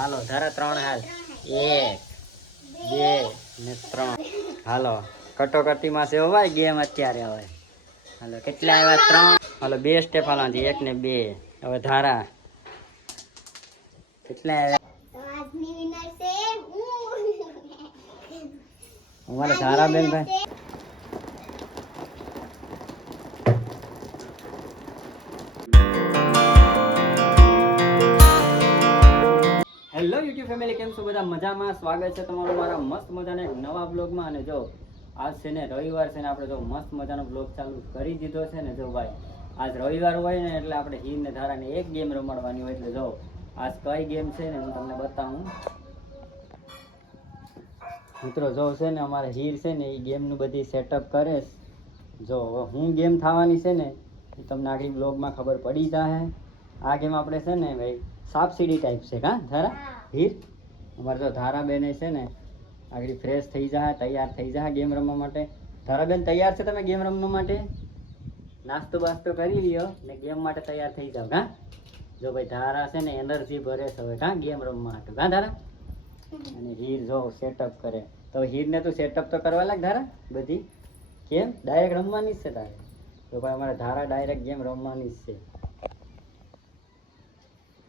હાલો ધારા 3 હાલ 1 2 ને 3 હાલો કટોકટીમાં છે ભાઈ ગેમ અત્યારે હવે હાલો કેટલા આવ્યા 3 હાલો 2 સ્ટેપ હાલવાથી 1 ને 2 હવે ધારા કેટલા આવ્યા અમારે ધારા બેન ભાઈ હેલો યુટ્યુબ ફેમિલી, કેમ છો બધા? મજામાં. સ્વાગત છે તમારું મારા મસ્ત મજાના એક નવા બ્લોગમાં. અને જો આજ છે ને રવિવાર છે ને આપણે જો મસ્ત મજાનો બ્લોગ ચાલુ કરી દીધો છે ને. જો ભાઈ આજ રવિવાર હોય ને એટલે આપણે હીર ને ધારાની એક ગેમ રમાડવાની હોય. એટલે જો આજ કઈ ગેમ છે ને હું તમને બતાવું મિત્રો. જો છે ને અમારે હીર છે ને એ ગેમનું બધી સેટઅપ કરે. જો હું ગેમ થવાની છે ને એ તમને આગળ બ્લોગમાં ખબર પડી જાય. આ ગેમ આપણે છે ને ભાઈ સાપ સીડી ટાઈપ છે. કા ધારા હીર અમારે જો ધારા બેન છે ને આગળ ફ્રેશ થઈ જાય, તૈયાર થઈ જાય ગેમ રમવા માટે. ધારા બેન તૈયાર છે તમે ગેમ રમવા માટે? નાસ્તો બાસ્તો કરી લ્યો ને ગેમ માટે તૈયાર થઈ જાવ. કા જો ભાઈ ધારા છે ને એનર્જી ભરે છે હવે કા ગેમ રમવા માટે. કા ધારા? અને હીર જો સેટઅપ કરે તો હીરને તું સેટઅપ તો કરવા લાગ ધારા બધી. કેમ ડાયરેક્ટ રમવાની જ છે તારે? તો ભાઈ અમારે ધારા ડાયરેક્ટ ગેમ રમવાની જ છે.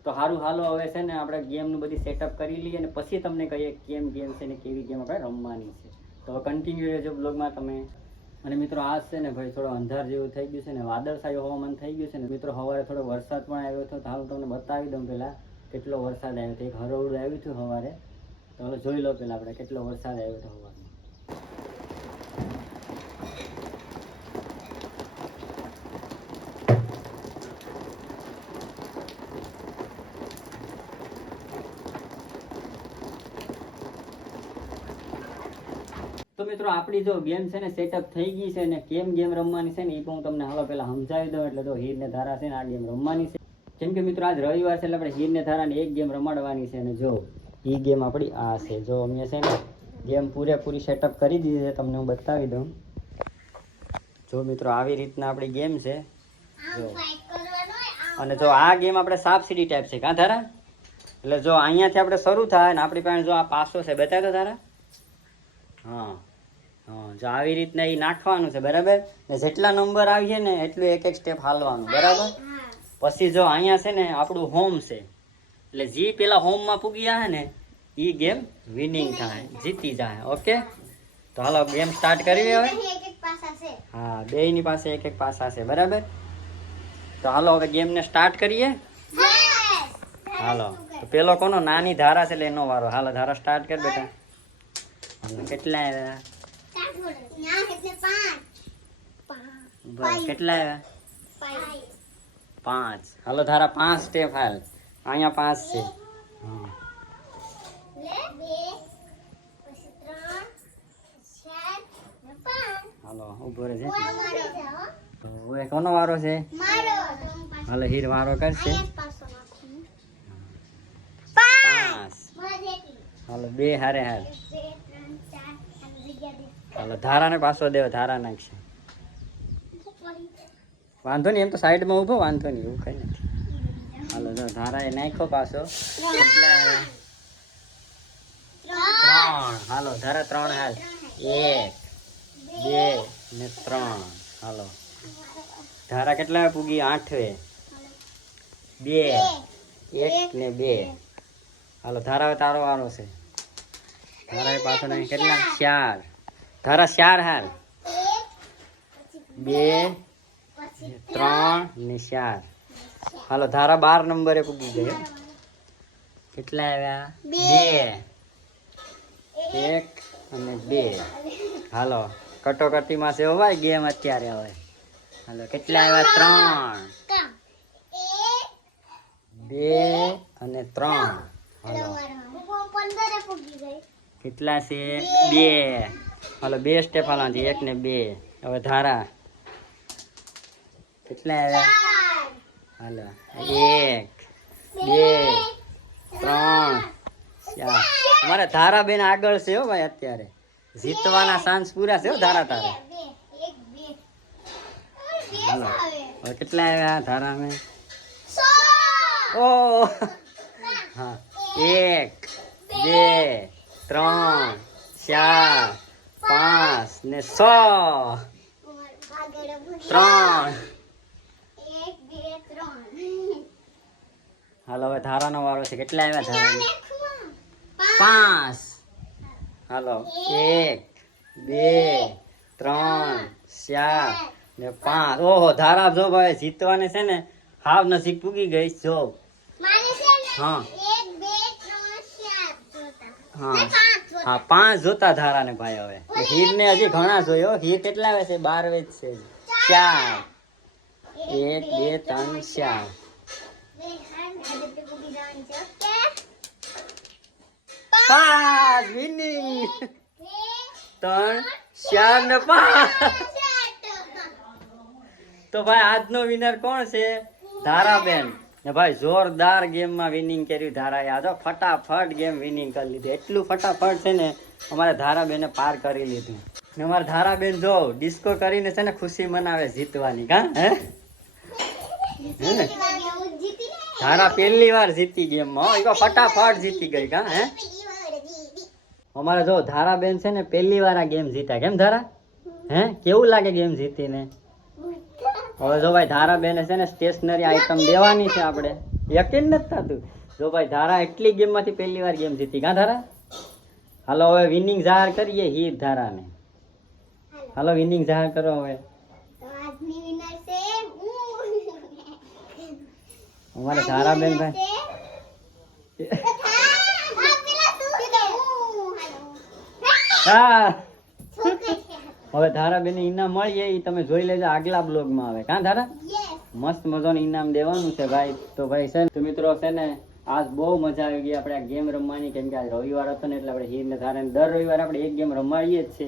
તો સારું હાલો હવે છે ને આપણે ગેમનું બધી સેટઅપ કરી લઈએ અને પછી તમને કહીએ કેમ ગેમ છે ને કેવી ગેમ આપણે રમવાની છે. તો કન્ટિન્યુ રહેજો બ્લોગમાં તમે. અને મિત્રો આજ છે ને ભાઈ થોડો અંધાર જેવું થઈ ગયું છે ને વાદળછાયું હવામાન થઈ ગયું છે ને મિત્રો. સવારે થોડો વરસાદ પણ આવ્યો હતો. તો હાલ તમને બતાવી દઉં પહેલાં કેટલો વરસાદ આવ્યો હતો. એક હરોળું આવ્યું હતું સવારે. તો હાલો જોઈ લો પહેલાં આપણે કેટલો વરસાદ આવ્યો હતો સવારમાં. તો મિત્રો આપણી જો ગેમ છે ને સેટઅપ થઈ ગઈ છે ને કેમ ગેમ રમવાની છે ને એ પણ હું તમને હાલો પહેલા સમજાવી દઉં. એટલે તો હીર ને ધારા છે ને આ ગેમ રમવાની છે. કેમ કે મિત્રો આજ રવિવાર છે એટલે આપણે હીર ને ધારાની એક ગેમ રમાડવાની છે. અને જો એ ગેમ આપણી આ છે. જો અમે છે ને ગેમ પૂરેપૂરી સેટઅપ કરી દીધી છે. તમને હું બતાવી દઉં. જો મિત્રો આવી રીતના આપણી ગેમ છે. જો અને જો આ ગેમ આપણે સાપ સીડી ટાઈપ છે. કાં ધારા? એટલે જો અહીંયાથી આપણે શરૂ થાય ને આપણી પાસે જો આ પાસો છે. બતાવી દો ધારા. હા હા, જો આવી રીતના એ નાખવાનું છે. બરાબર ને જેટલા નંબર આવીએ ને એટલું એક એક સ્ટેપ હાલવાનું. બરાબર પછી જો અહીંયા છે ને આપણું હોમ છે. એટલે જે પેલા હોમમાં પૂગી જાય ને એ ગેમ વિનિંગ થાય, જીતી જાય. ઓકે તો હાલો ગેમ સ્ટાર્ટ કરવી હવે. હા બેયની પાસે એક એક પાસા છે. બરાબર તો હાલો હવે ગેમને સ્ટાર્ટ કરીએ. હાલો તો પેલો કોનો? નાની ધારા છે એટલે એનો વારો. હાલો ધારા સ્ટાર્ટ કર બેટા. કેટલા આવ્યા? કેટલા આવ્યા? 5. હાલો ધારા 5 સ્ટેપ હાલ. અહીંયા 5 છે. હાલો ઉભો રહે છે. હવે કોનો વારો છે? હાલો હીર વારો કરશે. 5. હાલો 2 હારે હાલ. હાલો ધારાને પાછો દેવો. ધારા નાખશે. વાંધો નહીં, એમ તો સાઈડમાં ઊભો. વાંધો નહીં, એવું કઈ નથી. હાલો જો ધારા એ નાખ્યો પાછો. 3. હાલો ધારા 3 હાલ 1 2 ને 3. હાલો ધારા કેટલા પૂગી? 8 2 1 ને 2. હાલો ધારા તારો વારો છે. ધારા પાછો નહીં. કેટલા? 4. ધારા 4 હાલ 2 3 ને 4. હાલો ધારા 12 નંબરે પૂગી ગઈ. કેટલા આવ્યા? 2 1 અને 2. હાલો કટોકટીમાં છે ભાઈ ગેમ અત્યારે હવે. હાલો કેટલા આવ્યા? 3 2 અને 3. હાલો કેટલા છે? 2. હાલો 2 સ્ટેપ હાલવાથી 1 ને 2. હવે ધારા કેટલા આવ્યા? હાલો 1 2 3 4. અમારે ધારા બેન આગળ છે હો ભાઈ. અત્યારે જીતવાના ચાન્સ પૂરા છે હો ધારા તારે. હાલો કેટલા આવ્યા ધારા? મેં ઓ હા 1 2 3 4 5 ને 6 3 હાલો હવે ધારાનો વારો છે. કેટલા આવ્યા ધારા? 5. હાલો 1 2 3 4 ને 5. ઓહો ધારા જો ભાઈ જીતવાને છે ને હાવ નસીબ પૂગી ગઈ જો. હા હા હા 5 જોતા ધારા ને ભાઈ. હવે હીર ને હજી ઘણા જોયો. હીર કેટલા આવે છે? 12 વેચ છે. 4 1 2 3 4 5 વિનિંગ 3 4 ને 5. તો ભાઈ આજનો વિનર કોણ છે? ધારાબેન ને ભાઈ જોરદાર ગેમ માં વિનિંગ કર્યું ધારાએ. આજો ફટાફટ ગેમ વિનિંગ કરી લીધી. એટલું ફટાફટ છે ને અમારે ધારાબેને પાર કરી લીધું. ને અમારે ધારાબેન જો ડિસ્કો કરીને છે ને ખુશી મનાવે જીતવાની. કા હે ધારા પહેલી વાર જીતી ગેમમાં. ફટાફટ જીતી ગઈ. કા હે અમારે જો ધારાબેન છે ને પહેલી વાર આ ગેમ જીતા. કેમ ધારા? હે કેવું લાગે ગેમ જીતીને? હવે જો ભાઈ ધારાબેને છે ને સ્ટેશનરી આઈટમ દેવાની છે આપણે. યકીન નથી થતું. જો ભાઈ ધારા એટલી ગેમ માંથી પહેલી વાર ગેમ જીતી. કા ધારા? હાલો હવે વિનિંગ જાહેર કરીએ હીર ધારાને. હાલો વિનિંગ જાહેર કરો હવે. અમારે ધારાબેન ભાઈ હા હવે ધારાબેન ઇનામ મળીએ એ તમે જોઈ લેજો આગલા બ્લોગમાં આવે. કા ધારા? મસ્ત મજાનું ઇનામ દેવાનું છે ભાઈ. તો ભાઈ છે ને મિત્રો છે ને આજ બહુ મજા આવી ગઈ આપણે આ ગેમ રમવાની. કેમ કે આજ રવિવાર હતો ને એટલે આપણે હીર ને ધારા દર રવિવારે આપણે એક ગેમ રમાડીએ જ છે.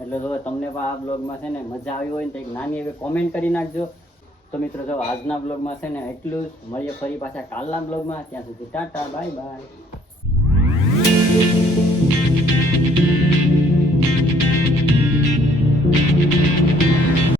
એટલે જો તમને પણ આ બ્લોગમાં છે ને મજા આવી હોય ને તો એક નાની એવી કોમેન્ટ કરી નાખજો. તો મિત્રો જો આજના બ્લોગમાં છે ને એટલું જ. મળીએ ફરી પાછા કાલના બ્લોગમાં. ત્યાં સુધી ટાટા બાય બાય.